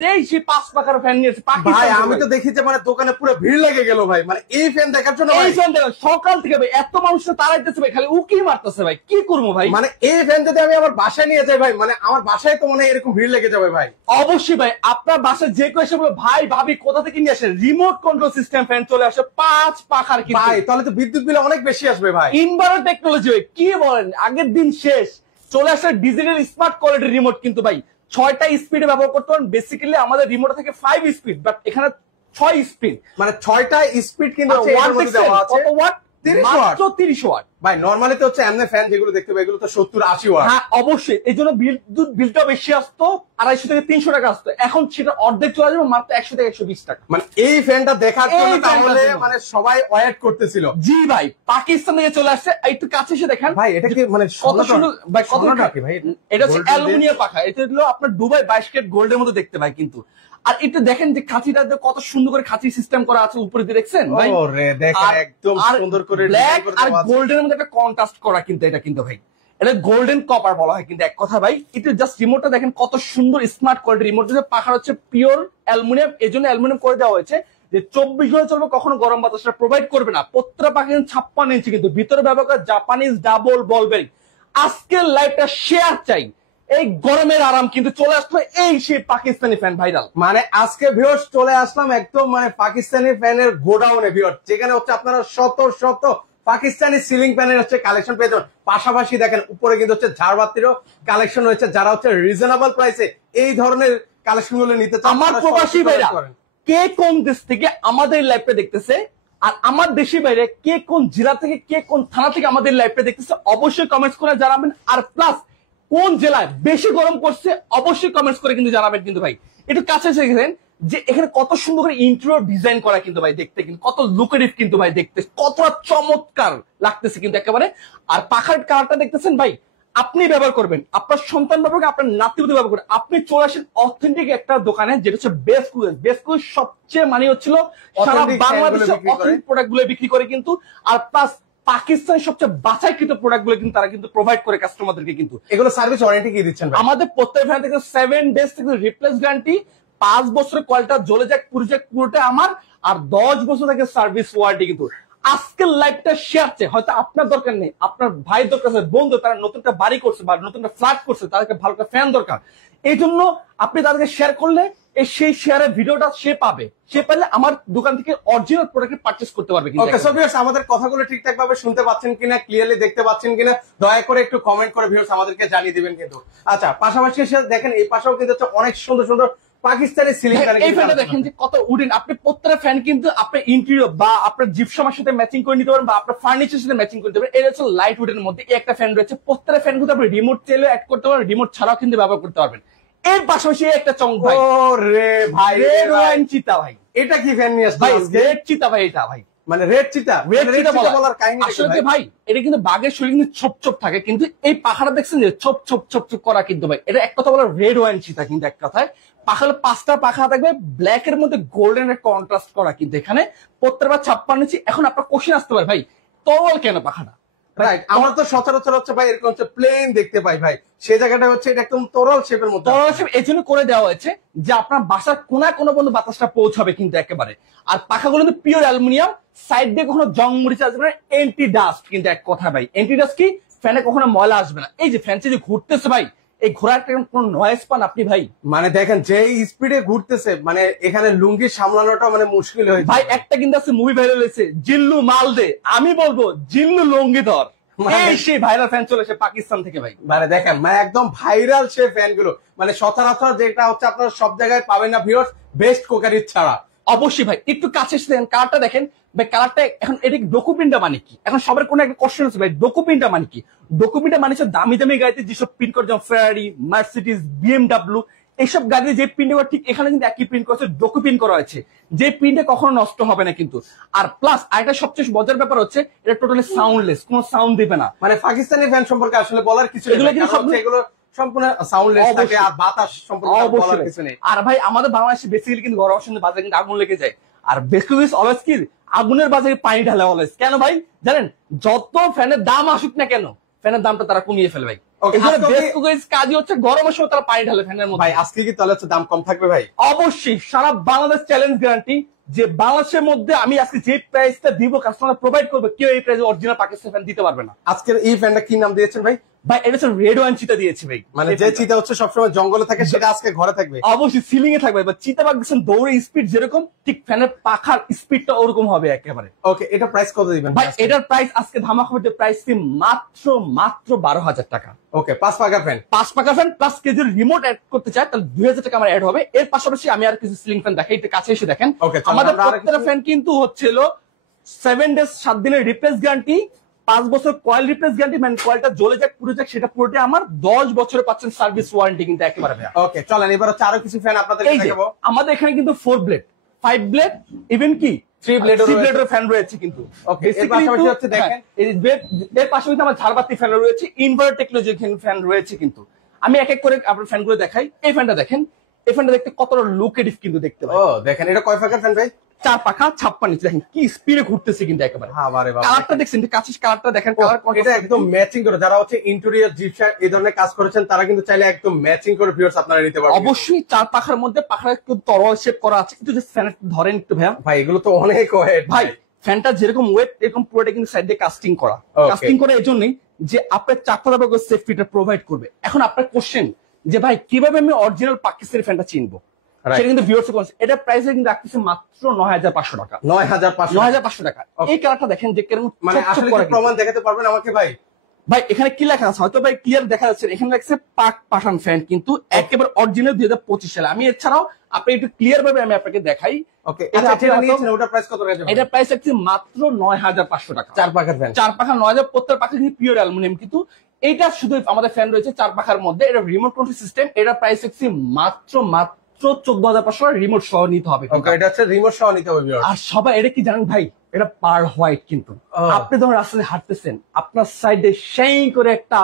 এই সেই 5 পাখার ফ্যান নিয়েছে ভাই। আমি তো দেখি যে মানে দোকানে পুরো ভিড় লেগে গেল ভাই, মানে এই ফ্যান দেখার জন্য। এই ফ্যান দেখো সকাল থেকে ভাই এত মানুষ তাড়াইতেছে ভাই, খালি উকি মারতেছে ভাই, কি করবো ভাই। মানে এই ফ্যান যদি আমি আমার বাসায় নিয়ে যাই ভাই, মানে আমার বাসায় তো মানে এরকম ভিড় লেগে যাবে ভাই। অবশ্যই ভাই, আপনার বাসায় যে কেউ এসে বলে ভাই ভাবি কোথা থেকে নিয়ে আসেন, রিমোট কন্ট্রোল সিস্টেম ফ্যান চলে আসে 5 পাখার। কি ভাই তাহলে তো বিদ্যুৎ বিল অনেক বেশি আসবে ভাই। ইনভার্টার টেকনোলজি ভাই, কি বলেন, আগের দিন শেষ, চলে আসে ডিজিটাল স্মার্ট কোয়ালিটির রিমোট কিন্তু ভাই 6টা স্পিডে ব্যবহার করতে পারেন। বেসিক্যালি আমাদের রিমোট থেকে 5 স্পিড, বাট এখানে 6 স্পিড, মানে 6টা স্পিড কিন্তু ওয়াট 30 ওয়াট ভাই। নরমালি তো হচ্ছে এমনি ফ্যান যেগুলো দেখতে পাই এগুলো তো 70-80 ওয়াট। হ্যাঁ অবশ্যই, এই জন্য বিদ্যুৎ বিলটা বেশি আসতো, 250 থেকে 300 টাকা আসতো, এখন সেটা অর্ধেক চলে যাবে মাত্র 100 থেকে 120 টাকা। মানে এই ফ্যানটা দেখার জন্য তাহলে মানে সবাই ওয়েট করতেছিল। জি ভাই, পাকিস্তান থেকে চলে আসছে, একটু কাছে এসে দেখেন ভাই। এটা কি মানে কত সুন্দর ভাই, কত টাকা ভাই? এটা হচ্ছে অ্যালুমিনিয়াম পাখা, এটা হলো আপনার দুবাই 22 ক্যারেট গোল্ডের মতো দেখতে ভাই কিন্তু। আর একটু দেখেন যে খাঁচিটা কত সুন্দর করে খাঁচি সিস্টেম করা আছে উপরে দিয়ে, দেখছেন ভাই? ওরে দেখেন একদম সুন্দর করে ব্ল্যাক আর গোল্ডের মধ্যে একটা কন্ট্রাস্ট করা কিন্তু এটা কিন্তু ভাই, এটা গোল্ডেন কপার বলা হয় কিন্তু এক কথা ভাই। একটু জাস্ট রিমোটটা দেখেন কত সুন্দর স্মার্ট কোয়ালিটি রিমোট, পাখা হচ্ছে পিওর অ্যালুমিনিয়াম, এই জন্য অ্যালুমিনিয়াম করে দেওয়া হয়েছে যে 24 ঘন্টা চলবে, কখনো গরম বাতাসটা প্রোভাইড করবে না। প্রত্যেকটা পাখা 56 ইঞ্চি কিন্তু, ভিতরে ব্যবহার করে জাপানিজ ডাবল বল বেরিং। আজকের লাইভটা শেয়ার চাই, এই গরমের আরাম কিন্তু চলে আসলো এই সেই পাকিস্তানি ফ্যান ভাইরাল। মানে আজকে ভিউয়ার্স চলে আসলাম একদম মানে পাকিস্তানি ফ্যানের গোডাউনে ভিউয়ার্স, যেখানে হচ্ছে আপনারা শত শত পাকিস্তানি সিলিং ফ্যানের হচ্ছে কালেকশন পেয়ে যাবেন। পাশাপাশি দেখেন উপরে কিন্তু হচ্ছে ঝাড়বাতিরও কালেকশন রয়েছে, যারা হচ্ছে রিজনেবল প্রাইসে এই ধরনের কালেকশন গুলো নিতে চান। আমার প্রবাসী ভাইরা কে কোন দেশ থেকে আমাদের লাইভটা দেখতেছে, আর আমার দেশের বাইরে কে কোন জেলা থেকে, কে কোন থানা থেকে আমাদের লাইভটা দেখতেছে, অবশ্যই কমেন্টস করে জানাবেন। আর প্লাস কোন জেলায় বেশি গরম করছে অবশ্যই কমেন্টস করে কিন্তু জানাবেন কিন্তু ভাই। একটু কাছে এসে গেছেন যে এখানে কত সুন্দর করে ইন্টেরিয়র ডিজাইন করা কিন্তু ভাই, দেখতে কিন্তু কত লুকেটিভ কিন্তু ভাই, দেখতে কতটা চমৎকার লাগতেছে কিন্তু একেবারে। আর পাখার কালারটা দেখতেছেন ভাই, আপনি ব্যবহার করবেন, আপনার সন্তান ব্যবহার করবেন, আপনার নাতিপুতি ব্যবহার করবেন, আপনি চলে আসেন অথেন্টিক একটা দোকানে যেটা হচ্ছে বেস্ট কুইজ। বেস্ট কুইজ সবচেয়ে মানে হচ্ছিল সারা বাংলাদেশে অথেন্টিক প্রোডাক্ট গুলো বিক্রি করে কিন্তু। আর প্লাস পাকিস্তানের সবচেয়ে বাছাইকৃত প্রোডাক্ট গুলো কিন্তু তারা কিন্তু প্রোভাইড করে কাস্টমারদেরকে কিন্তু। এগুলো সার্ভিস ওয়ারেন্টি কি দিচ্ছেন? আমাদের প্রত্যেক ফ্যান থেকে 7 ডেজ থেকে রিপ্লেস গ্যারান্টি, 5 বছরের কলটা জ্বলে যাক পুড়ে যাক পুরোটা আমার, আর 10 বছর থেকে সার্ভিস ওয়ারেন্টি কিন্তু। আজকের লাইভটা শেয়ার চাই, হয়তো আপনার দরকার নেই, আপনার ভাই দরকার আছে, বন্ধু তারা নতুন একটা বাড়ি করছে বা নতুন একটা ফ্ল্যাট করছে, তাদেরকে ভালো একটা ফ্যান দরকার, এই জন্য আপনি তাদেরকে শেয়ার করলে সেই শেয়ারের ভিডিওটা সে পাবে, সে পারলে আমার দোকান থেকে অরিজিনাল প্রোডাক্ট পারচেজ করতে পারবে। ওকে সো ভিউয়ার্স, আমাদের কথাগুলো ঠিকঠাক ভাবে শুনতে পাচ্ছেন কিনা, ক্লিয়ারলি দেখতে পাচ্ছেন কিনা, দয়া করে একটু কমেন্ট করে ভিউয়ার্স আমাদেরকে জানিয়ে দিবেন কিন্তু। আচ্ছা, পাশাপাশি দেখেন এই পাশেও কিন্তু অনেক সুন্দর সুন্দর পাকিস্তানি সিলিং ফ্যান। এই ফ্যানটা দেখেন যে কত উডেন, আপনি প্রত্যেকটা ফ্যান কিন্তু আপনার ইন্টেরিয়র বা আপনার জিপসামের সাথে ম্যাচিং করে নিতে পারেন, বা আপনার ফার্নিচারের সাথে ম্যাচিং করতে পারেন। এটা হচ্ছে লাইট উডের মধ্যে একটা ফ্যান রয়েছে। প্রত্যেকটা ফ্যান কিন্তু আপনি রিমোট চাইলে অ্যাড করতে পারবেন, রিমোট ছাড়াও কিন্তু ব্যবহার করতে পারবেন। এর পাশাপাশি একটা চমক ভাই, ওরে ভাই রেড ওয়াইন চিতা ভাই। এটা কি ফ্যান নিয়ে আসছে ভাই? রেড চিতা ভাই, এটা ভাই মানে রেড চিতা। রেড চিতা বলার কাহিনী আসলে ভাই, এটা কিন্তু বাঘের শরীর কিন্তু ছোপ ছোপ থাকে, কিন্তু এই পাখাটা দেখছেন যে ছোপ ছোপ ছোপ ছোপ করা কিন্তু ভাই, এটা এক কথা বলা রেড ওয়াইন চিতা কিন্তু এক কথায়। পাখার 5টা পাখা থাকবে ব্ল্যাক এর মধ্যে গোল্ডেন এর কন্ট্রাস্ট করা কিন্তু এখানে, প্রত্যেকবার 56 ইঞ্চি। এখন আপনার কোশ্চেন আসতে পারে ভাই তরল কেন পাখাটা? রাইট, আমরা তো সচরাচর হচ্ছে ভাই এরকম হচ্ছে প্লেন দেখতে পাই ভাই, সেই জায়গাটা হচ্ছে এটা একদম তরল শেপের মধ্যে। তরল শেপ এই জন্য করে দেওয়া হয়েছে যে আপনার বাসার কোনা কোনো পর্যন্ত বাতাসটা পৌঁছাবে কিন্তু একেবারে। আর পাখাগুলো কিন্তু পিওর অ্যালুমিনিয়াম, সাইড দিয়ে কখনো জং মরিচা আসবে না, এন্টি ডাস্ট কিন্তু এক কথা ভাই। এন্টি ডাস্ট কি, ফ্যানে কখনো ময়লা আসবে না। এই যে ফ্যান যে ঘুরতেছে ভাই, এই ঘোরার কোন নয়েজ পান আপনি ভাই? মানে দেখেন যে স্পিডে ঘুরতেছে, মানে এখানে লুঙ্গি সামলানোটা মানে মুশকিল হয়ে ভাই। একটা কিন্তু আছে মুভি ভাইরাল হয়েছে, জিল্লু মাল দে, আমি বলবো জিল্লু লুঙ্গি ধর। এই সেই ভাইরাল ফ্যান চলে এসে পাকিস্তান থেকে ভাই। মানে দেখেন মানে একদম ভাইরাল সেই ফ্যান গুলো, মানে সচরাচর যেটা হচ্ছে আপনারা সব জায়গায় পাবেন না ভিউয়ার্স, বেস্ট কোকারিজ ছাড়া। অবশ্যই ভাই, একটু কাছে এসে দেখেন কালারটা দেখেন ভাই। কালারটা এখন এটা ডকুমেন্টটা মানে কি, এখন সবার কোনো একটা কোশ্চেন আছে ভাই, ডকুমেন্টটা মানে কি? ডকুমেন্টটা মানে হচ্ছে দামি দামি গাড়িতে যেসব প্রিন্ট করে, যেমন ফেরারি, মার্সিডিজ, বিএমডাব্লিউ, এইসব গাড়িতে যে প্রিন্ট করা, ঠিক এখানে কিন্তু একই প্রিন্ট করেছে, ডকু প্রিন্ট করা হয়েছে, যে প্রিন্টে কখনো নষ্ট হবে না কিন্তু। আর প্লাস আরেকটা সবচেয়ে মজার ব্যাপার হচ্ছে এটা টোটালি সাউন্ডলেস, কোনো সাউন্ড দিবে না। মানে পাকিস্তানি ফ্যান সম্পর্কে আসলে বলার কিছু এগুলো কিন্তু সব এগুলো সম্পূর্ণ সাউন্ডলেস থাকে, আর বাতাস সম্পর্কে বলার কিছু নেই। আর ভাই আমাদের বাংলাদেশে বেসিক্যালি কিন্তু গরমের সময় বাজারে কিন্তু আগুন লেগে যায়, আর বেসিক্যালি অলওয়েজ কি আগুনের বাজারে পানি ঢালে অলওয়েজ। কেন ভাই জানেন? যত ফ্যানের দাম আসুক না কেন, ফ্যানের দামটা তারা কমিয়ে ফেলে ভাই। Okay, এখানে আজকে বেস্ট কুকারিজ কাজই হচ্ছে গরমের সময় তারা পানি ঢালে ফ্যানের মধ্যে। ভাই আজকে কি তাহলে হচ্ছে দাম কম থাকবে ভাই? অবশ্যই সারা বাংলাদেশ চ্যালেঞ্জ গ্যারান্টি যে বাংলাদেশের মধ্যে আমি আজকে যে প্রাইসটা দিব কাস্টমার প্রোভাইড করবে, কেউ এই প্রাইসে অরিজিনাল পাকিস্তানি ফ্যান দিতে পারবে না। আজকের এই ফ্যানটা কি নাম দিয়েছেন ভাই? ভাই এটা হচ্ছে রেড ওয়ান চিতা দিয়েছি ভাই। মানে যে চিতা হচ্ছে সবসময় জঙ্গলে থাকে সেটা আজকে ঘরে থাকবে? অবশ্যই সিলিং এ থাকবে। চিতা বাঘ দেখছেন দৌড়ে স্পিড যেরকম, ঠিক ফ্যানের পাখার স্পিডটা ওরকম হবে একেবারে। ওকে, এটা প্রাইস কত দিবেন ভাই এটার প্রাইস আজকে ধামাকা হচ্ছে প্রাইস মাত্র 12,000 টাকা। ওকে, 5 পাকার ফ্যান। 5 পাকা ফ্যান প্লাস কেউ যদি রিমোট অ্যাড করতে চায় তাহলে 2,000 টাকা আমার অ্যাড হবে। এর পাশাপাশি আমি আর কিছু সিলিং ফ্যান দেখাই, একটু কাছে এসে দেখেন। Okay, আমাদের আমরা আরেকটু- প্রত্যেকটা ফ্যান কিন্তু হচ্ছিল 7 ডেজ 7 দিনের রিপ্লেস গ্যারান্টি, 5 বছর কয়েল রিপ্লেস গ্যারান্টি, মানে কয়েলটা জ্বলে যাক পুড়ে যাক সেটা পুরোটাই আমার, 10 বছরে পাচ্ছেন সার্ভিস ওয়ারেন্টি কিন্তু একেবারে ভাইয়া। ওকে চলেন এবার হচ্ছে আরো কিছু ফ্যান আপনাদেরকে এই যে দেখাবো। আমাদের এখানে কিন্তু 4 ব্লেড, 5 ব্লেড, ইভেন কি 3 ব্লেডের 3 ব্লেডের ফ্যান রয়েছে কিন্তু। Okay, এর পাশাপাশি হচ্ছে দেখেন। এর পাশাপাশি আমার ঝাড়বাতি ফ্যান রয়েছে, ইনভার্টার টেকনোলজি ফ্যান রয়েছে কিন্তু। আমি এক এক করে আপনার ফ্যানগুলো দেখাই। এই ফ্যানটা দেখেন, এই ফ্যানটা দেখতে কতটা লুকেটিভ কিন্তু দেখতে ও পাচ্ছেন। দেখেন, এটা কয় পাকার ফ্যান ভাই? 4 পাখা 56 ইঞ্চি, দেখেন কি স্পিডে ঘুরতেছে কিন্তু একেবারে। আরে বাবা, কালারটা দেখছেন, কাছে কালারটা দেখেন, কালার এটা একদম ম্যাচিং করে, যারা হচ্ছে ইন্টেরিয়র জিপসান এই ধরনের কাজ করেছেন তারা কিন্তু চাইলে একদম ম্যাচিং করে ভিউয়ার্স আপনারা নিতে পারবেন। অবশ্যই 4 পাখার মধ্যে পাখার একটু তরল শেপ করা আছে, কিন্তু যে ফ্যান ধরেন একটু ভাইয়া। ভাই এগুলো তো অনেক ওয়েট ভাই ফ্যানটা যেরকম ওয়েট এরকম পুরোটা কিন্তু সাইড দিয়ে কাস্টিং করা। Okay. কাস্টিং করা এই জন্যই যে আপনার 4টা ধাপে করে সেফটিটা প্রোভাইড করবে। এখন আপনার কোশ্চেন যে ভাই কিভাবে আমি অরিজিনাল পাকিস্তানি ফ্যানটা চিনবো, Right. সেটা কিন্তু ভিউয়ার্স কোশ্চেন। এটা প্রাইসে কিন্তু রাখতেছে মাত্র 9,500 টাকা। 9,500। 9,500 টাকা। Okay. এই কালারটা দেখেন যে কেমন মানে চকচক আসলে করা কি কিন্তু। প্রমাণ দেখাতে পারবেন আমাকে ভাই? ভাই এখানে কি লেখা আছে হয়তো ভাই ক্লিয়ার দেখা যাচ্ছে না। এখানে লেখছে পাক পাঠান ফ্যান কিন্তু একেবারে অরিজিনাল 2025 সালে। আমি এছাড়াও আপনি একটু ক্লিয়ার ভাবে আমি আপনাকে দেখাই। ওকে, আচ্ছা, এটা ঠিক আপনারা আছে। নিয়েছেন ওটা প্রাইস কত রেখেছেন? এটা প্রাইস রাখছি মাত্র 9,500 টাকা। 4 পাকার ফ্যান। 4 পাখা 9,000, প্রত্যেক পাখা কিন্তু পিওর অ্যালুমিনিয়াম কিন্তু। এটা শুধু আমাদের ফ্যান রয়েছে 4 পাখার মধ্যে, এটা রিমোট কন্ট্রোল সিস্টেম। এটা প্রাইস রাখছি মাত্র 14,500 রিমোট সহ নিতে হবে কিন্তু। ওকে, এটা হচ্ছে রিমোট সহ নিতে হবে ভিউয়ার্স। আর সবাই এটা কি জানেন ভাই, এটা পার হোয়াইট কিন্তু। আপনি যখন রাস্তায় হাঁটতেছেন আপনার সাইডে সেই করে একটা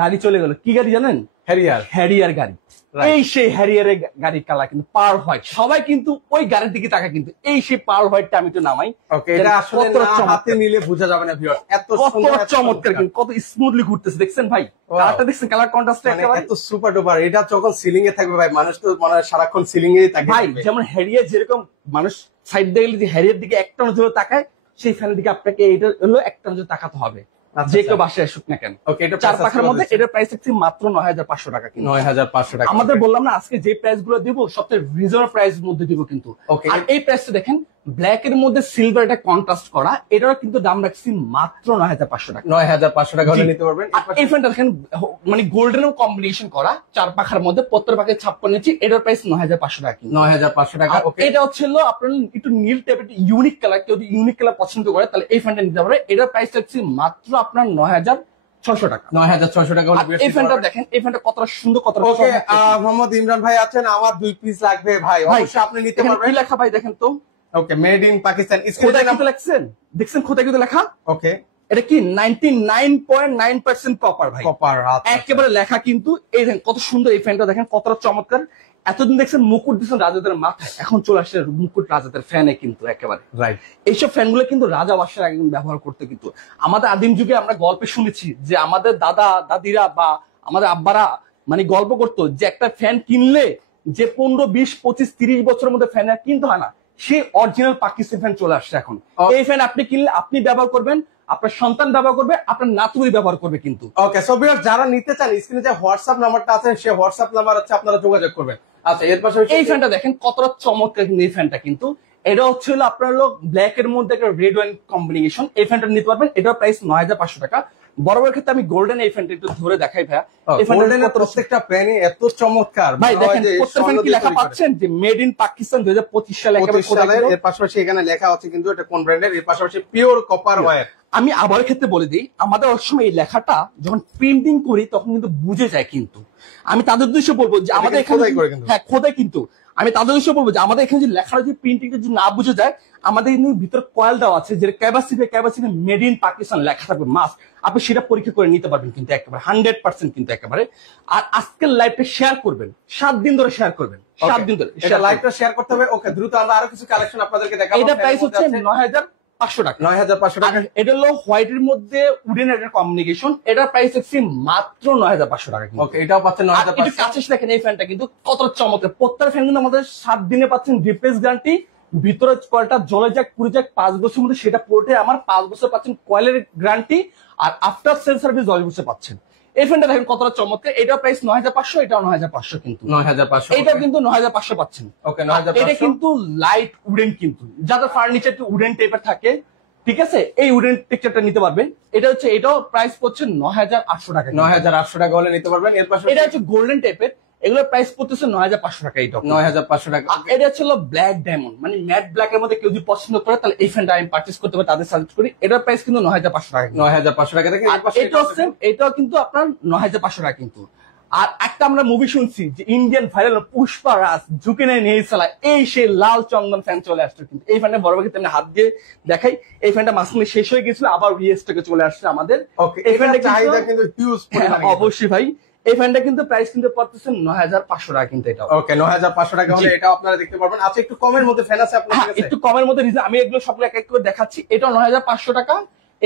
গাড়ি চলে গেল, কি গাড়ি জানেন? হ্যারিয়ার। হ্যারিয়ার গাড়ি। Right. এই সেই হ্যারিয়ারের গাড়ির কালার কিন্তু পার হোয়াইট। সবাই কিন্তু ওই গাড়ির দিকে তাকায় কিন্তু। এই সেই পার হোয়াইটটা আমি তো নামাই। ওকে, এটা আসলে কতটা না চমৎকার। হাতে নিলে বোঝা যাবে না ভিউয়ার্স, এত সুন্দর কত এত চমৎকার কিন্তু, কত স্মুথলি ঘুরতেছে দেখছেন ভাই। Wow. কালারটা দেখছেন, কালার কন্ট্রাস্ট মানে একেবারে। এত সুপার ডুপার। এটা যখন সিলিং এ থাকবে ভাই, মানুষ তো মানে সারাক্ষণ সিলিং এ থাকে ভাই যেমন হ্যারিয়ার যেরকম মানুষ সাইড দিয়ে গেলে যে হ্যারিয়ার দিকে একটা নজরে তাকায়, সেই ফ্যানের দিকে আপনাকে এটা হলো একটা নজরে তাকাতে হবে, আচ্ছা, যে আচ্ছা। কেউ বাসায় আসুক না কেন। ওকে, এটা 4 পাখার মধ্যে এটার প্রাইস হচ্ছে মাত্র 9,500 টাকা কিন্তু। 9,500 টাকা। আমাদের বললাম না আজকে যে প্রাইস গুলো দিব সবচেয়ে রিজনেবল প্রাইস মধ্যে দিব কিন্তু। Okay. আর এই প্রাইসটা দেখেন, ব্ল্যাক এর মধ্যে সিলভার এটা কন্ট্রাস্ট করা, এটারও কিন্তু দাম রাখছি মাত্র 9,500 টাকা। 9,500 টাকা হলে জি। নিতে পারবেন। আর এই ফ্যানটা দেখেন মানে গোল্ডেন কম্বিনেশন করা, 4 পাখার মধ্যে প্রত্যেক পাখে 56 ইঞ্চি, এটার প্রাইস 9,500 টাকা কিন্তু। 9,500 টাকা। আর ওকে, এটা হচ্ছে হলো আপনার একটু নীল টাইপের ইউনিক কালার, কেউ যদি ইউনিক কালার পছন্দ করে তাহলে এই ফ্যানটা নিতে পারে। এটার প্রাইস হচ্ছে মাত্র আপনার 9,600 টাকা। 9,600 টাকা হলে আর এই ফ্যানটা দেখেন, এই ফ্যানটা কতটা সুন্দর, কতটা ওকে, চমৎকার। মোহাম্মদ ইমরান ভাই আছেন, আমার 2 পিস লাগবে ভাই, ভাই, অবশ্যই আপনি নিতে এখানে পারবেন। কি লেখা ভাই দেখেন তো, ওকে, মেড ইন পাকিস্তান। খোদাই কিন্তু লেখছেন, দেখছেন খোদাই কিন্তু লেখা। ওকে, এটা কি 99.9% কপার ভাই, কপার হাত। একেবারে লেখা কিন্তু। এই দেখেন কত সুন্দর, এই ফ্যানটা দেখেন কতটা চমৎকার। এতদিন দেখছেন মুকুট দিচ্ছেন রাজাদের মাথায়, এখন চলে আসছে মুকুট রাজাদের ফ্যানে কিন্তু একেবারে। রাইট। এইসব ফ্যানগুলো কিন্তু রাজা বাসার আগে ব্যবহার করতে কিন্তু। আমাদের আদিম যুগে আমরা গল্পে শুনেছি যে আমাদের দাদা দাদিরা বা আমাদের আব্বারা মানে গল্প করতো যে একটা ফ্যান কিনলে যে 15, 20, 25, 30 বছরের মধ্যে ফ্যান আর কিনতে হয় না, সে অরিজিনাল পাকিস্তানি ফ্যান চলে আসছে এখন। এই ফ্যান আপনি কিনলে আপনি ব্যবহার করবেন, আপনার সন্তান ব্যবহার করবে, আপনার নাতুই ব্যবহার করবে কিন্তু। ওকে, সো ভিউয়ার্স যারা নিতে চান স্ক্রিনে যে হোয়াটসঅ্যাপ নাম্বারটা আছে সেই হোয়াটসঅ্যাপ নাম্বার হচ্ছে আপনারা যোগাযোগ করবেন। আচ্ছা, এর পাশে এই ফ্যানটা দেখেন কতটা চমৎকার কিন্তু। এই ফ্যানটা কিন্তু এটা হচ্ছে হলো আপনার হলো ব্ল্যাক এর মধ্যে একটা রেড ওয়াইন কম্বিনেশন। এই ফ্যানটা নিতে পারবেন, এটার প্রাইস 9,500 টাকা। বরাবর ক্ষেত্রে আমি গোল্ডেন এই ফ্যানটা একটু ধরে দেখাই ভাইয়া। এই ফ্যানটা গোল্ডেনের প্রত্যেকটা প্যানই এত চমৎকার ভাই মনে হয় দেখেন যে প্রত্যেক ফ্যান কি লেখা পাচ্ছেন যে মেড ইন পাকিস্তান 2025 সালে একেবারে 25 খোদাই সালের। ছিল। এর পাশাপাশি এখানে লেখা আছে কিন্তু এটা কোন ব্র্যান্ডের, এর পাশাপাশি পিওর কপার ওয়্যার। আমি আবার ক্ষেত্রে বলে দিই, আমাদের অনেক সময় এই লেখাটা যখন প্রিন্টিং করি তখন কিন্তু বুঝে যায় কিন্তু। আমি তাদের উদ্দেশ্যে বলবো যে আমাদের কিন্তু এখানে খোদাই করে কিন্তু। হ্যাঁ খোদাই কিন্তু। আমি তাদের উদ্দেশ্যে বলবো যে আমাদের এখানে যে লেখাটা যদি প্রিন্টিংটা যদি না বুঝে যায়, আমাদের কিন্তু ভিতর কয়েল দেওয়া আছে যেটা ক্যাপাসিটি মেড ইন পাকিস্তান লেখা থাকবে মাস্ট, আপনি সেটা পরীক্ষা করে নিতে পারবেন কিন্তু একেবারে 100% কিন্তু একেবারে। আর আজকের লাইভটা শেয়ার করবেন, 7 দিন ধরে শেয়ার করবেন, 7 দিন ধরে এটা লাইভটা শেয়ার করতে হবে। ওকে, দ্রুত আমরা আরো কিছু কালেকশন আপনাদেরকে দেখাবো। এটা প্রাইস হচ্ছে 9,500 টাকা। 9,500 টাকা। আর এটা হলো হোয়াইটের মধ্যে উডেন একটা কম্বিনেশন, এটার প্রাইস হচ্ছে মাত্র 9,500 টাকা। ওকে, এটাও পাচ্ছেন আর একটু 9,500। কাছে এসে দেখেন এই ফ্যানটা কিন্তু কতটা চমৎকার। প্রত্যেক ফ্যান কিন্তু আমাদের 7 দিনে পাচ্ছেন রিপ্লেস গ্যারান্টি, ভিতরে কয়টা জ্বলে যাক পুড়ে যাক 5 বছরের মধ্যে সেটা পুরোটাই আমার, 5 বছর পাচ্ছেন কয়েলের গ্যারান্টি, আর আফটার সেল সার্ভিস 10 বছর পাচ্ছেন। এই ফ্যানটা দেখেন কতটা চমৎকার, এটাও প্রাইস 9,500, এটাও 9,500 কিন্তু 9,500। এটাও কিন্তু 9,500 পাচ্ছেন। ওকে, এটা 9,500। কিন্তু লাইট উডেন, কিন্তু যাদের ফার্নিচার একটু উডেন টাইপের থাকে, ঠিক আছে, এই উডেন টেক্সচারটা নিতে পারবেন। এটা হচ্ছে, এটাও প্রাইস পড়ছে 9,800 টাকা। 9,800 টাকা হলে নিতে পারবেন। এর পাশে এটা হচ্ছে গোল্ডেন টাইপের, এগুলোর প্রাইস পড়তেছে 9,500 টাকা। এটা 9,500 টাকা। আর এটা ছিল ব্ল্যাক ডায়মন্ড, মানে ম্যাট ব্ল্যাক এর মধ্যে কেউ যদি পছন্দ করে তাহলে এই ফ্যানটা আমি পারচেজ করতে পারি, তাদের সাজেস্ট করি। এটার প্রাইস কিন্তু 9,500 টাকা। 9,500 টাকা থেকে। আর এটাও সেম, এটাও কিন্তু আপনার 9,500 টাকা কিন্তু। আর একটা আমরা মুভি শুনছি যে ইন্ডিয়ান ভাইরাল পুষ্পা রাজ ঝুঁকে নেয় নিয়ে চালায়, এই সেই লাল চন্দন ফ্যান চলে আসছে কিন্তু। এই ফ্যানটা বড় ক্ষেত্রে হাত দিয়ে দেখাই, এই ফ্যানটা মাঝখানে শেষ হয়ে গেছিল, আবার রিস্টকে চলে আসছে আমাদের। ওকে, এই ফ্যানটা চাহিদা কিন্তু হিউজ পরিমাণে। অবশ্যই ভাই, এই ফ্যানটা কিন্তু প্রাইস কিন্তু পড়তেছে 9,500 টাকা কিন্তু। এটা ওকে, 9,500 টাকা হলে এটাও আপনারা দেখতে পারবেন। আচ্ছা, একটু কমের মধ্যে ফ্যান আছে আপনার কাছে? একটু কমের মধ্যে আমি এগুলো সবগুলো এক এক করে দেখাচ্ছি। এটাও 9,500 টাকা,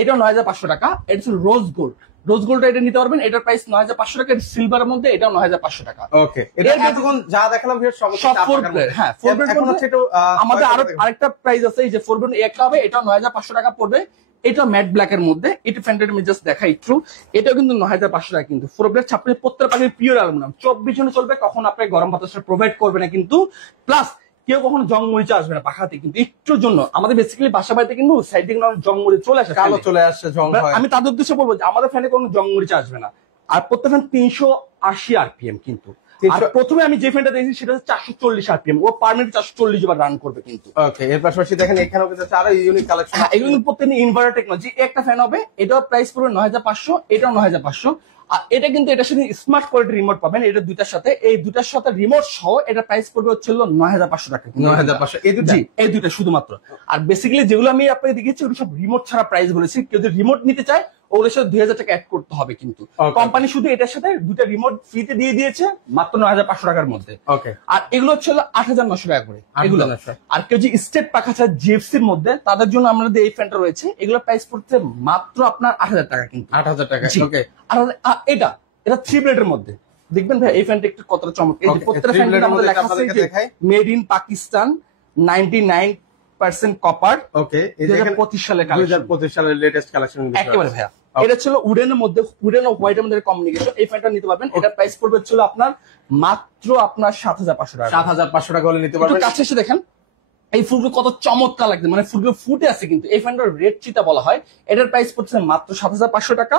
এটাও 9,500 টাকা। এটা হচ্ছে রোজ গোল্ড, রোজ গোল্ড এটা নিতে পারবেন, এটার প্রাইস 9,500 টাকা। সিলভারের মধ্যে এটাও 9,500 টাকা। ওকে, এটা এতক্ষণ যা দেখালাম সব সব 4 প্লেয়ার। হ্যাঁ, 4 এখন হচ্ছে একটু আমাদের আরেকটা প্রাইস আছে, এই যে 4 ব্লেড একটা হবে, এটা 9,500 টাকা পড়বে। এটা ম্যাট ব্ল্যাক এর মধ্যে, এটা ফ্যানটা আমি জাস্ট দেখাই একটু, এটাও কিন্তু 9,500 টাকা কিন্তু। 4 ব্লেড ছাপড়ে প্রত্যেক পাখির পিওর অ্যালুমিনিয়াম, 24 ঘন্টা চলবে, কখন আপনার গরম বাতাসটা প্রোভাইড করবে না কিন্তু। প্লাস কেউ কখনো জং মরিচা আসবে না পাখাতে কিন্তু, একটুর জন্য। আমাদের বেসিক্যালি বাসা বাড়িতে কিন্তু সাইড থেকে জং মরিচ চলে আসে, কালো চলে আসছে, জং হয়। আমি তাদের উদ্দেশ্যে বলবো যে আমাদের ফ্যানে কোনো জং মরিচা আসবে না। আর প্রত্যেক ফ্যান 380 আরপিএম কিন্তু। আর প্রথমে আমি যে ফ্যানটা দেখেছি সেটা হচ্ছে 440 আরপিএম, ও পার মিনিট 440 বার রান করবে কিন্তু। ওকে, এর পাশাপাশি দেখেন এখানেও কিন্তু আরো ইউনিক কালেকশন। হ্যাঁ, এগুলো কিন্তু প্রত্যেক ইনভার্টার টেকনোলজি। একটা ফ্যান হবে, এটাও প্রাইস পড়বে 9,500, এটাও 9,500। আর এটা কিন্তু এটার সাথে স্মার্ট কোয়ালিটি রিমোট পাবেন, এটা দুইটার সাথে, এই দুটার সাথে রিমোট সহ এটা প্রাইস পড়বে হচ্ছে 9,500 টাকা। 9,500 এই দুটো? জি, এই দুটো শুধুমাত্র। আর বেসিক্যালি যেগুলো আমি আপনাকে দেখিয়েছি ওগুলো সব রিমোট ছাড়া প্রাইস বলেছি। কেউ যদি রিমোট নিতে চায় ওগুলোর সাথে 2,000 টাকা অ্যাড করতে হবে কিন্তু। কোম্পানি শুধু এটার সাথে দুটা রিমোট ফ্রিতে দিয়ে দিয়েছে মাত্র 9,500 টাকার মধ্যে। ওকে, আর এগুলো হচ্ছে 8,900 টাকা করে এগুলো। 8,900। আর কেউ যে স্টেট পাখা চায় জিএফসির মধ্যে, তাদের জন্য আমাদের এই ফ্যানটা রয়েছে, এগুলো প্রাইস পড়ছে মাত্র আপনার 8,000 টাকা কিন্তু। 8,000 টাকা। ওকে, আর এটা 3 ব্লেডের মধ্যে দেখবেন ভাই, এই ফ্যানটা একটু কতটা চমৎকার। এই যে প্রত্যেকটা ফ্যান আমাদের লেখা আছে মেড ইন পাকিস্তান, 99% কপার। ওকে, এই 2025 সালের কালেকশন, 2025 সালের লেটেস্ট কালেকশন একেবারে ভাইয়া। এটা ছিল উডেনের মধ্যে, উডেন ও হোয়াইটের মধ্যে কমিউনিকেশন। এই ফ্যানটা নিতে পারবেন, এটার প্রাইস পড়বে ছিল আপনার মাত্র আপনার 7,500 টাকা। 7,500 টাকা হলে নিতে পারবেন। কাছে এসে দেখেন এই ফুলগুলো কত চমৎকার লাগছে, মানে ফুলগুলো ফুটে আছে কিন্তু। এই ফ্যানটার রেড চিতা বলা হয়, এটার প্রাইস পড়ছে মাত্র 7,500 টাকা।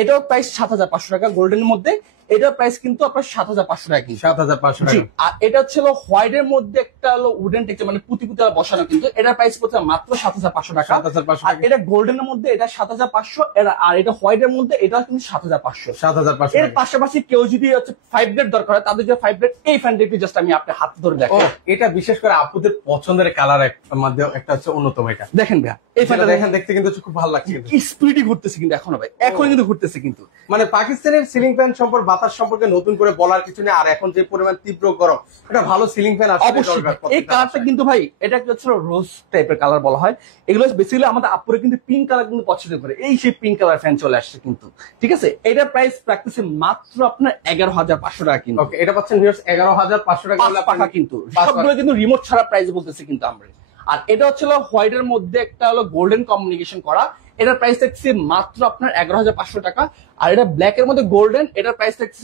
এটাও প্রাইস 7,500 টাকা গোল্ডেনের মধ্যে, এটার প্রাইস কিন্তু আপনার 7,500 টাকা কিন্তু। 7,500 জি, টাকা। আর এটা ছিল হোয়াইটের মধ্যে একটা হলো উডেন টেক্সচার, মানে পুঁতি পুঁতি বসানো কিন্তু। এটার প্রাইস পড়ছে মাত্র 7,500 টাকা। 7,500 আর টাকা। এটা গোল্ডেনের মধ্যে এটা 7,500, আর এটা হোয়াইটের মধ্যে এটা কিন্তু 7,500। 7,500 এর টাকা। পাশাপাশি কেউ যদি হচ্ছে 5 ব্লেড দরকার হয়, তাদের যে 5 ব্লেড, এই ফ্যানটা একটু জাস্ট আমি আপনার হাত ধরে ও, দেখাই। এটা বিশেষ করে আপুদের পছন্দের কালার মধ্যে একটা হচ্ছে অন্যতম। এটা দেখেন ভাইয়া, এই ফ্যানটা দেখেন, দেখতে কিন্তু খুব ভালো লাগছে কিন্তু। কি স্পিডি ঘুরতেছে কিন্তু এখনো ভাই, এখন কিন্তু ঘুরতেছে কিন্তু। মানে পাকিস্তানের সিলিং ফ্যান সম্পর্কে, বাতাস সম্পর্কে নতুন করে বলার কিছু নেই। আর এখন যে পরিমাণ তীব্র গরম, এটা ভালো সিলিং ফ্যান আসলে অবশ্যই দরকার। এই কালারটা কিন্তু ভাই, এটা একটা হচ্ছে রোজ টাইপের কালার বলা হয়। এগুলো বেসিক্যালি আমাদের আপুরে কিন্তু পিঙ্ক কালার কিন্তু পছন্দ করে, এই সেই পিঙ্ক কালার ফ্যান চলে আসছে কিন্তু। ঠিক আছে, এটার প্রাইস রাখতেছে মাত্র আপনার 11,500 টাকা কিন্তু। ওকে, এটা পাচ্ছেন ভিউয়ার্স 11,500 টাকা হলে পাখা কিন্তু, সবগুলো কিন্তু রিমোট ছাড়া প্রাইস বলতেছে কিন্তু আমরা। আর এটা হচ্ছে হোয়াইটের মধ্যে একটা হলো গোল্ডেন কমিউনিকেশন করা, এটার প্রাইস থাকছে মাত্র আপনার 11,500 টাকা। আর এটা ব্ল্যাক এর মধ্যে গোল্ডেন, এটার প্রাইস থাকছে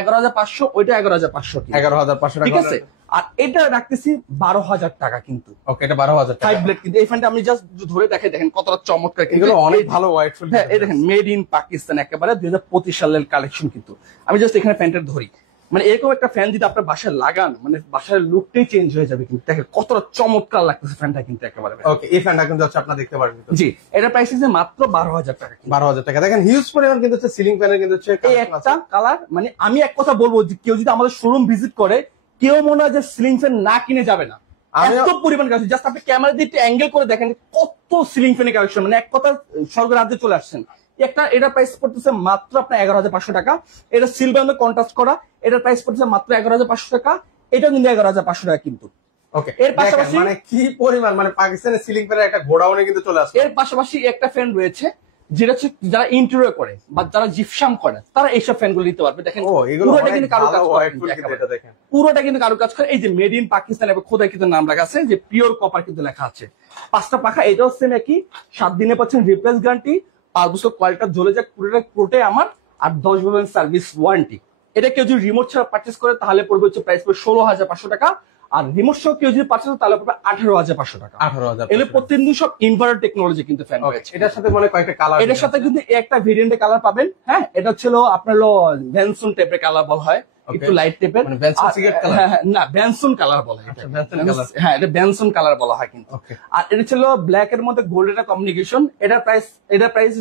11,500, ওইটা 11,500। 11,500 টাকা। ঠিক আছে, আর এটা রাখতেছি 12,000 টাকা কিন্তু। ওকে, এটা 12,000 টাকা। 5 ব্লেড কিন্তু। এই ফ্যানটা আমি জাস্ট ধরে দেখাই, দেখেন কতটা চমৎকার কিন্তু। এগুলো অনেক ভালো ওয়াইটফুল। হ্যাঁ, এই দেখেন মেড ইন পাকিস্তান, একেবারে 2025 সালের কালেকশন কিন্তু। আমি জাস্ট এখানে ফ্যানটা ধরি, মানে এরকম একটা ফ্যান যদি আপনার বাসায় লাগান, মানে বাসার লুকটাই চেঞ্জ হয়ে যাবে কিন্তু। দেখেন কতটা চমৎকার লাগতেছে ফ্যানটা কিন্তু একেবারে। ওকে, এই ফ্যানটা কিন্তু হচ্ছে আপনারা দেখতে পারবেন। জি, এটা প্রাইস আছে মাত্র 12,000 টাকা। 12,000 টাকা। দেখেন হিউজ পরিমাণ কিন্তু হচ্ছে সিলিং ফ্যানের কিন্তু হচ্ছে এই একটা কালার। মানে আমি এক কথা বলবো যে কেউ যদি আমাদের শোরুম ভিজিট করে, কেউ মনে হয় যে সিলিং ফ্যান না কিনে যাবে না, এত পরিমাণ কালেকশন। জাস্ট আপনি ক্যামেরা দিয়ে একটু অ্যাঙ্গেল করে দেখেন কত সিলিং ফ্যানের কালেকশন, মানে এক কথা স্বর্গ রাজ্যে চলে আসছেন। একটা এটা প্রাইস পড়তেছে মাত্র আপনার 11,500 টাকা। এটা সিলভার কন্ট্রাস্ট করা, এটার প্রাইস পড়তেছে মাত্র 11,500 টাকা। এটা কিন্তু 11,500 টাকা কিন্তু। ওকে, এর পাশাপাশি মানে কি পরিমাণ, মানে পাকিস্তানের সিলিং ফ্যানের একটা গোডাউনে কিন্তু চলে আসছে। এর পাশাপাশি একটা ফ্যান রয়েছে যেটা হচ্ছে যারা ইন্টেরিয়র করে বা যারা জিপসাম করে তারা এইসব ফ্যান গুলো নিতে পারবে। দেখেন পুরোটা কিন্তু কারুকাজ করা কিন্তু একেবারে। দেখেন পুরোটা কিন্তু কারুকাজ করে। এই যে মেড ইন পাকিস্তান এবং খোদাই কিন্তু নাম লেখা আছে, যে পিওর কপার কিন্তু লেখা আছে। 5টা পাখা, এটাও সেম একই, 7 দিনে পাচ্ছেন রিপ্লেস গ্যারান্টি, 5 বছর কোয়ালিটি জ্বলে যাক পুরোটাই আমার, আর 10 বছর সার্ভিস ওয়ারেন্টি। এটা কেউ যদি রিমোট ছাড়া পারচেস করে তাহলে পড়বে হচ্ছে প্রাইস পড়বে 16,500 টাকা, আর রিমোট সহ কেউ যদি পারচেস করে তাহলে পড়বে 18,500 টাকা। 18,000। এগুলো প্রত্যেকদিন সব ইনভার্টার টেকনোলজি কিন্তু ফ্যান রয়েছে। এটার সাথে মানে কয়েকটা কালার, এটার সাথে কিন্তু একটা ভেরিয়েন্টে কালার পাবেন। হ্যাঁ, এটা ছিল আপনার ভ্যানসন টাইপের কালার বলা হয়, একটু লাইট টাইপের, মানে Benson cigarette color? না ভ্যানসন কালার বলা হয়। আচ্ছা, Benson color। হ্যাঁ, এটা ভ্যানসন কালার বলা হয় কিন্তু। Okay। আর এটা ছিল ব্ল্যাক এর মধ্যে গোল্ডেন কমিউনিকেশন। এটার প্রাইস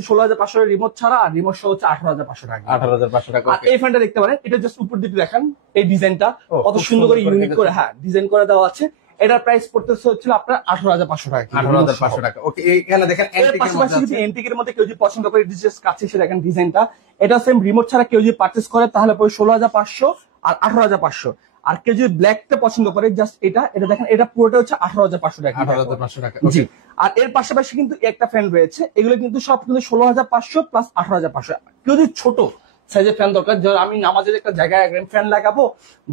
16,500 রিমোট ছাড়া, আর রিমোট সহ হচ্ছে 18,500 টাকা। 18,500 টাকা। আর এই ফ্যানটা দেখতে পারেন, এটা জাস্ট উপর দিকে দেখেন, এই ডিজাইনটা কত খুব সুন্দর করে সুন্দর করে ইউনিক করে হ্যাঁ ডিজাইন করে দেওয়া আছে। এটার প্রাইস পড়তেছে হচ্ছিল আপনার 18,500 টাকা। 18,500 টাকা। ওকে, এইখানে দেখেন এর antique এর পাশাপাশি মধ্যে যদি আছে। এন্টিকের মধ্যে কেউ যদি পছন্দ করে ডিজাইন কাছে এসে দেখেন ডিজাইনটা, এটা সেম রিমোট ছাড়া কেউ যদি পারচেস করে তাহলে পড়ে 16,500 আর 18,500। আর কেউ যদি ব্ল্যাকটা পছন্দ করে জাস্ট এটা দেখেন, এটা পুরোটা হচ্ছে 18,500 টাকা। 18,500 টাকা। জি। আর এর পাশাপাশি কিন্তু একটা ফ্যান রয়েছে, এগুলো কিন্তু সব কিন্তু 16,500 প্লাস 18,500। কেউ যদি ছোট সাইজের ফ্যান দরকার, ধর আমি নামাজের একটা জায়গায় ফ্যান লাগাবো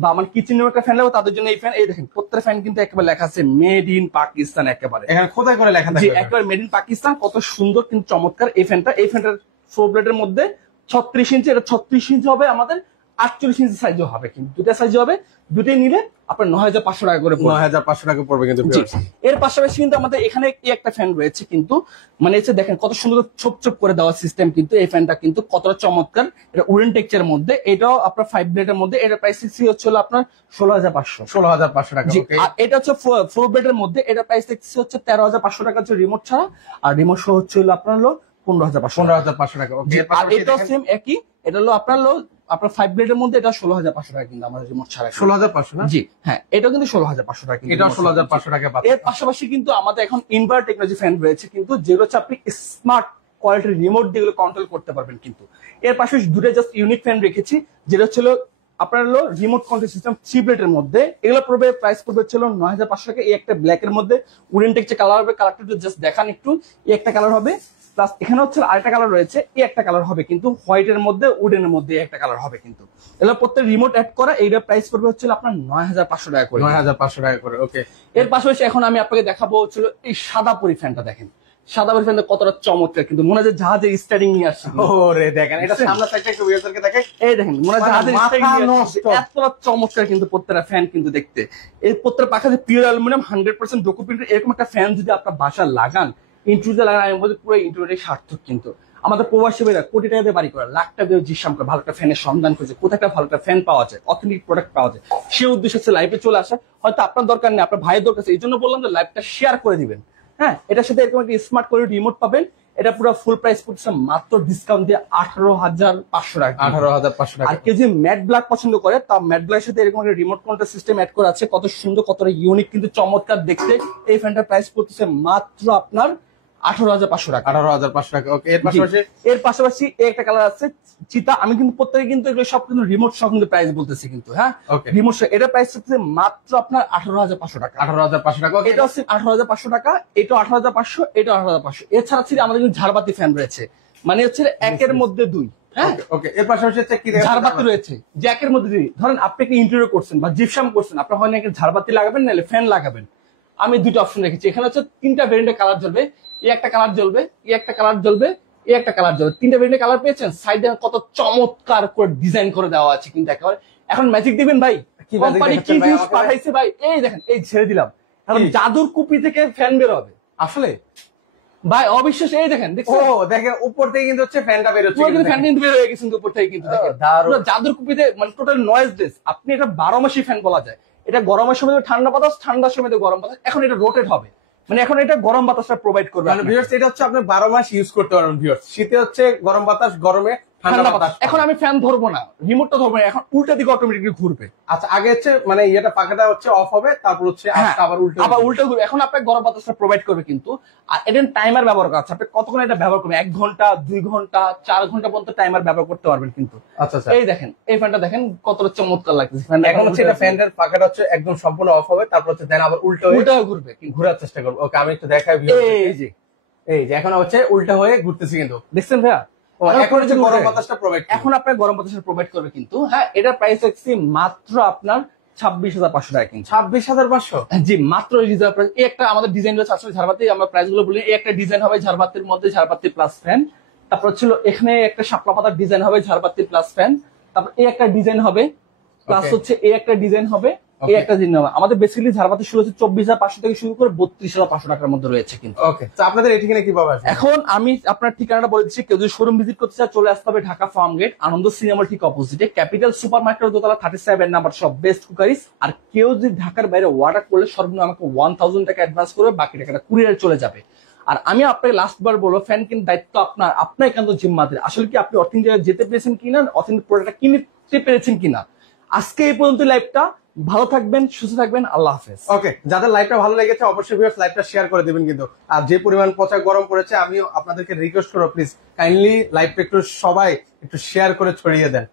বা আমার কিচেনের একটা ফ্যান লাগাবো, তাদের জন্য এই ফ্যান। এই দেখেন প্রত্যেকটা ফ্যান কিন্তু একেবারে লেখা আছে মেড ইন পাকিস্তান একেবারে। এখানে খোদাই করে লেখা জি, থাকবে। একবার মেড ইন পাকিস্তান, কত সুন্দর কিন্তু চমৎকার এই ফ্যানটার ফোর ব্লেডের মধ্যে 36 ইঞ্চি, এটা 36 ইঞ্চি হবে আমাদের, 48 ইঞ্চি সাইজও হবে, কিন্তু দুটা সাইজ হবে। দুটোই নিলে আপনার 9,500 টাকা করে পড়বে। 9,500 টাকা পড়বে কিন্তু জি। viewers। এর পাশাপাশি কিন্তু আমাদের এখানে এই একটা ফ্যান রয়েছে কিন্তু, মানে হচ্ছে দেখেন কত সুন্দর ছোপ ছোপ করে দেওয়া সিস্টেম কিন্তু এই ফ্যানটা কিন্তু কতটা চমৎকার। এটা উডেন টেক্সচারের মধ্যে, এটাও আপনার 5 ব্লেডের মধ্যে, এটার প্রাইস হচ্ছিল আপনার 16,500। 16,500 টাকা। জি। ওকে, আর এটা হচ্ছে 4 ব্লেডের মধ্যে, এটার প্রাইস দেখতেছি হচ্ছে 13,500 টাকা হচ্ছে রিমোট ছাড়া, আর রিমোট সহ হচ্ছে 15,500। 15,500 টাকা। ওকে, জি। এর আর পাশাপাশি এটাও দেখেন সেম একই, এটা হলো আপনার 5 ব্লেডের মধ্যে, এটা 16,500 টাকা কিন্তু আমাদের রিমোট ছাড়া। 16,500 না? জি হ্যাঁ, এটাও কিন্তু 16,500 টাকা কিন্তু এটাও remote ছাড়া। 16,500 টাকা পাচ্ছেন। এর পাশাপাশি কিন্তু আমাদের এখন ইনভার্টার টেকনোলজি ফ্যান রয়েছে কিন্তু, যেগুলো হচ্ছে আপনি স্মার্ট কোয়ালিটির রিমোট দিয়ে কন্ট্রোল করতে পারবেন কিন্তু। এর পাশাপাশি দুটো জাস্ট ইউনিক ফ্যান রেখেছি, যেটা হচ্ছিল আপনার হলো রিমোট কন্ট্রোল সিস্টেম 3 ব্লেডের মধ্যে। এগুলো পড়বে প্রাইস পড়বে ছিল 9,500 টাকা। এই একটা ব্ল্যাক এর মধ্যে উডেন টেক্সচার কালার হবে, কালারটা একটু জাস্ট দেখান একটু। এই একটা কালার হবে, প্লাস এখানে হচ্ছে আরেকটা কালার রয়েছে, এই একটা কালার হবে কিন্তু হোয়াইট এর মধ্যে, উডেনের মধ্যে একটা কালার হবে কিন্তু। এগুলো প্রত্যেক রিমোট অ্যাড করা, এইটার প্রাইস পড়বে হচ্ছে আপনার 9,500 টাকা করে। 9,500 টাকা করে। ওকে, এর পাশাপাশি এখন আমি আপনাকে দেখাবো হচ্ছিল এই সাদা পরি ফ্যানটা। দেখেন সাদা পরি ফ্যানটা কতটা চমৎকার কিন্তু, মনে হয় যে জাহাজের স্টারিং নিয়ে আসছে। ওরে দেখেন, এটা সামনে থেকে একটু ভিউয়ারদেরকে দেখেন। এই দেখেন মনে হয় মানে জাহাজের মাথা স্টারিং নিয়ে আসছে। নষ্ট। এতটা চমৎকার কিন্তু প্রত্যেকটা ফ্যান কিন্তু দেখতে। এই প্রত্যেকটা পাখা যে পিওর অ্যালুমিনিয়াম 100% ডকুমেন্ট, এরকম একটা ফ্যান যদি আপনার বাসায় লাগান, ইন্ট্রুজে লাগান, আমি বলছি পুরো ইন্ট্রুজের সার্থক কিন্তু। আমাদের প্রবাসী ভাইরা কোটি টাকা দিয়ে বাড়ি করে, লাখ টাকা দিয়ে জিসাম করে ভালো একটা ফ্যানের সন্ধান করেছে, কোথায় একটা ভালো একটা ফ্যান পাওয়া যায়, অথেন্টিক প্রোডাক্ট পাওয়া যায়, সে উদ্দেশ্য হচ্ছে লাইভে চলে আসা। হয়তো আপনার দরকার নেই, আপনার ভাইয়ের দরকার আছে, এই জন্য বললাম যে লাইভটা শেয়ার করে দিবেন। হ্যাঁ, এটার সাথে এরকম একটা স্মার্ট কোয়ালিটি রিমোট পাবেন। এটা পুরো ফুল প্রাইস পড়ছে মাত্র ডিসকাউন্ট দিয়ে 18,500 টাকা। 18,500 টাকা। আর কেউ যদি ম্যাট ব্ল্যাক পছন্দ করে, তা ম্যাট ব্ল্যাকের সাথে এরকম একটা রিমোট কন্ট্রোল সিস্টেম অ্যাড করা আছে, কত সুন্দর কতটা ইউনিক কিন্তু চমৎকার দেখতে। এই ফ্যানটার প্রাইস পড়তেছে মাত্র আপনার 18,500 টাকা। 18,500 টাকা। ওকে, এর পাশাপাশি এর পাশাপাশি একটা কালার আছে চিতা। আমি কিন্তু প্রত্যেকে কিন্তু এগুলো সব কিন্তু রিমোট সহ কিন্তু প্রাইস বলতেছি কিন্তু। হ্যাঁ, Okay। রিমোট সহ এটা প্রাইস হচ্ছে মাত্র আপনার 18,500 টাকা। 18,500 টাকা। ওকে, এটা হচ্ছে 18,500 টাকা, এটা 18,500, এটা 18,500। এছাড়া ছিল আমাদের কিন্তু ঝাড়বাতি ফ্যান রয়েছে, মানে হচ্ছে একের মধ্যে দুই। হ্যাঁ, ওকে, এর পাশাপাশি হচ্ছে কি দেখেন, ঝাড়বাতি রয়েছে যে একের মধ্যে দুই। ধরেন আপনি একটা ইন্টেরিয়র করছেন বা জিপসাম করছেন, আপনার হয় না একটা ঝাড়বাতি লাগাবেন, নাহলে ফ্যান লাগাবেন। আমি দুটো অপশন রেখেছি, এখানে হচ্ছে 3টা ভেরিয়েন্টের কালার জ্বলবে, এই একটা কালার জ্বলবে, এই একটা কালার জ্বলবে, এই একটা কালার জ্বলবে। 3টা ভেরিয়েন্টের কালার পেয়েছেন, সাইডে কত চমৎকার করে ডিজাইন করে দেওয়া আছে কিন্তু একেবারে। এখন ম্যাজিক দিবেন ভাই, কি magic কোম্পানি কি দেখাচ্ছেন ভাই জিনিস আমাকে? পাঠাইছে ভাই, এই দেখেন, এই ছেড়ে দিলাম, এখন কি? জাদুর কুপি থেকে ফ্যান বের হবে আসলে ভাই, অবিশ্বাস। এই দেখেন, ও দেখছেন দেখেন উপর থেকে কিন্তু হচ্ছে ফ্যানটা বের হচ্ছে পুরো কিন্তু কিন্তু ফ্যান কিন্তু বের হয়ে গেছে কিন্তু উপর থেকে কিন্তু দেখেন। দারুণ। পুরো জাদুর কুপিতে মানে টোটাল নয়েজলেস। আপনি এটা 12 মাসি ফ্যান বলা যায়। এটা গরমের সময় ঠান্ডা বাতাস, ঠান্ডার সময় গরম বাতাস। এখন এটা রোটেট হবে, মানে এখন এটা গরম বাতাসটা প্রোভাইড করবে মানে আপনাকে। ভিউয়ার্স, এটা হচ্ছে আপনি 12 মাস ইউজ করতে পারবেন ভিউয়ার্স। শীতে হচ্ছে গরম বাতাস, গরমে ঠান্ডা বাতাস। এখন আমি ফ্যান ধরবো না, রিমোটটা ধরবো না, এখন উল্টা দিকে অটোমেটিকলি ঘুরবে। আচ্ছা, আগে হচ্ছে মানে ইয়েটা পাখাটা হচ্ছে অফ হবে, তারপর হচ্ছে আবার উল্টো ঘুরবে। এখন আপনাকে গরম বাতাসটা প্রোভাইড করবে কিন্তু। আর এটা টাইমার ব্যবহার করা আছে, আপনি কতক্ষণ এটা ব্যবহার করবেন, 1 ঘন্টা 2 ঘন্টা 4 ঘন্টা পর্যন্ত টাইমার ব্যবহার করতে পারবেন কিন্তু। আচ্ছা আচ্ছা, এই দেখেন, এই ফ্যানটা দেখেন কতটা চমৎকার লাগতেছে। এখন হচ্ছে এটা ফ্যানের পাখাটা হচ্ছে একদম সম্পূর্ণ অফ হবে, তারপর হচ্ছে দেন আবার উল্টো হয়ে ঘুরবে। ঘোরার চেষ্টা করবো। ওকে, আমি একটু দেখাই। এই যে এখন হচ্ছে উল্টা হয়ে ঘুরতেছি কিন্তু, দেখছেন ভাইয়া? এখন হচ্ছে গরম বাতাসটা প্রোভাইড, এখন আপনার গরম বাতাসটা প্রোভাইড করবে কিন্তু। হ্যাঁ, এটার প্রাইস হচ্ছে মাত্র আপনার 26,500 টাকা কিন্তু। 26,500? জি, মাত্র রিজার্ভ প্রাইস। এই একটা আমাদের ডিজাইন রয়েছে আসলে ঝাড়বাতি, আমরা প্রাইস গুলো বলি। এই একটা ডিজাইন হবে ঝাড়বাতির মধ্যে, ঝাড়বাতি প্লাস ফ্যান। তারপর ছিল এখানে একটা শাপলা পাতার ডিজাইন হবে, ঝাড়বাতি প্লাস ফ্যান। তারপর এই একটা ডিজাইন হবে, প্লাস হচ্ছে এই একটা ডিজাইন হবে, এই একটা ডিজাইন হবে। আমাদের বেসিক্যালি ঝাড়বাতি শুরু হচ্ছে 24,500 থেকে শুরু করে 32,500 টাকার মধ্যে রয়েছে কিন্তু। ওকে, তো আপনাদের এই ঠিকানা কিভাবে আসবে? এখন আমি আপনার ঠিকানাটা বলে দিচ্ছি। কেউ যদি শোরুম ভিজিট করতে চায়, চলে আসতে হবে ঢাকা ফার্ম গেট, আনন্দ সিনেমার ঠিক অপোজিটে, ক্যাপিটাল সুপার মার্কেটের দোতলা 37 নাম্বার সব বেস্ট কুকারিস। আর কেউ যদি ঢাকার বাইরে অর্ডার করলে সর্বনিম্ন আমাকে 1000 টাকা অ্যাডভান্স করে বাকি টাকাটা কুরিয়ারে চলে যাবে। আর আমি আপনাকে লাস্ট বার বলবো, ফ্যান কিন দায়িত্ব আপনার, আপনার একান্ত জিম্মাদারি। আসলে কি আপনি অথেন্টিক জায়গায় যেতে পেরেছেন কিনা, অথেন্টিক প্রোডাক্টটা কিনতে পেরেছেন কিনা। আজকে এই পর্যন্ত লাইভটা। ভালো থাকবেন, সুস্থ থাকবেন, আল্লাহ হাফেজ। ওকে, যাদের লাইভটা ভালো লেগেছে অবশ্যই ভিউয়ার্স লাইভটা শেয়ার করে দিবেন কিন্তু। আর যে পরিমাণ পচা গরম পড়েছে, আমিও আপনাদেরকে রিকোয়েস্ট করবো প্লিজ কাইন্ডলি লাইভটা একটু সবাই একটু শেয়ার করে ছড়িয়ে দেন।